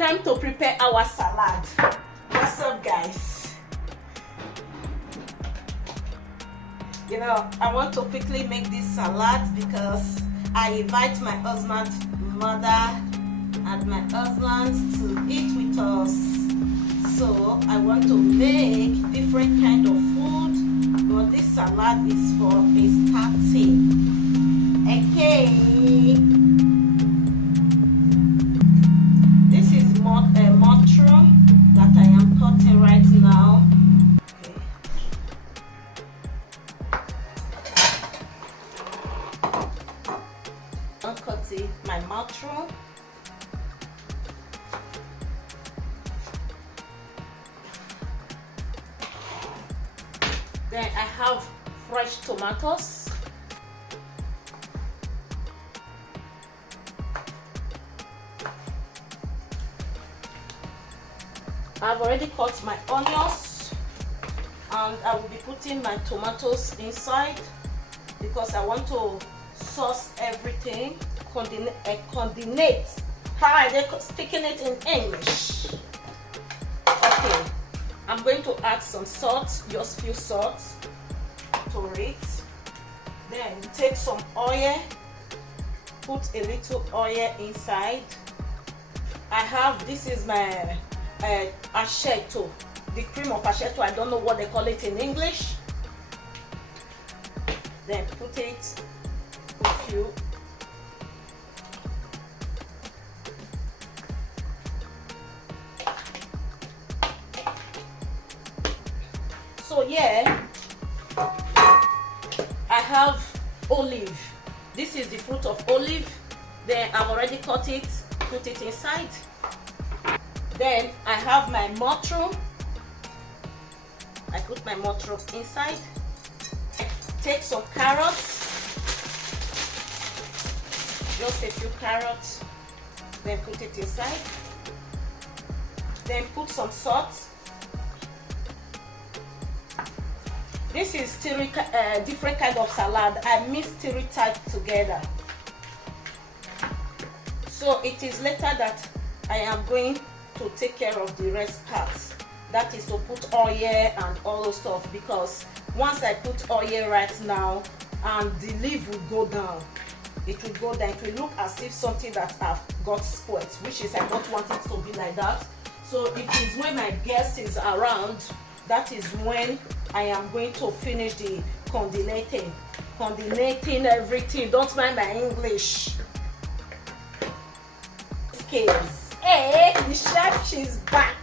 Time to prepare our salad. What's up, guys? You know, I want to quickly make this salad because I invite my husband's mother and my husband to eat with us. So I want to make different kind of food, but this salad is for a starting. Okay. This is mushroom that I am cutting right now. Okay. I'm cutting my mushroom. Then I have fresh tomatoes. I've already cut my onions and I will be putting my tomatoes inside because I want to sauce everything, coordinate. How are they speaking it in English? Okay, I'm going to add some salt, just few salt to it. Then take some oil, put a little oil inside. I have, this is my aceto, the cream of aceto. I don't know what they call it in English. Then put it, put you. So yeah, I have olive. This is the fruit of olive. Then I've already cut it, put it inside. Then I have my mushroom. I put my mushroom inside. Take some carrots, just a few carrots, then put it inside. Then put some salt. This is different kind of salad. I mix three types together. So it is later that I am going to take care of the rest parts. That is to put oil and all those stuff, because once I put oil right now and the leaf will go down, it will go down. It will look as if something that I've got spoiled, which is I don't want it to be like that. So it is when my guest is around, that is when I am going to finish the coordinating everything. Don't mind my English. Skills. Hey, the chef, she's back.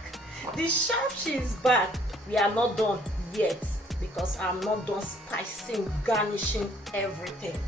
The chef, she's back. We are not done yet because I'm not done spicing, garnishing everything.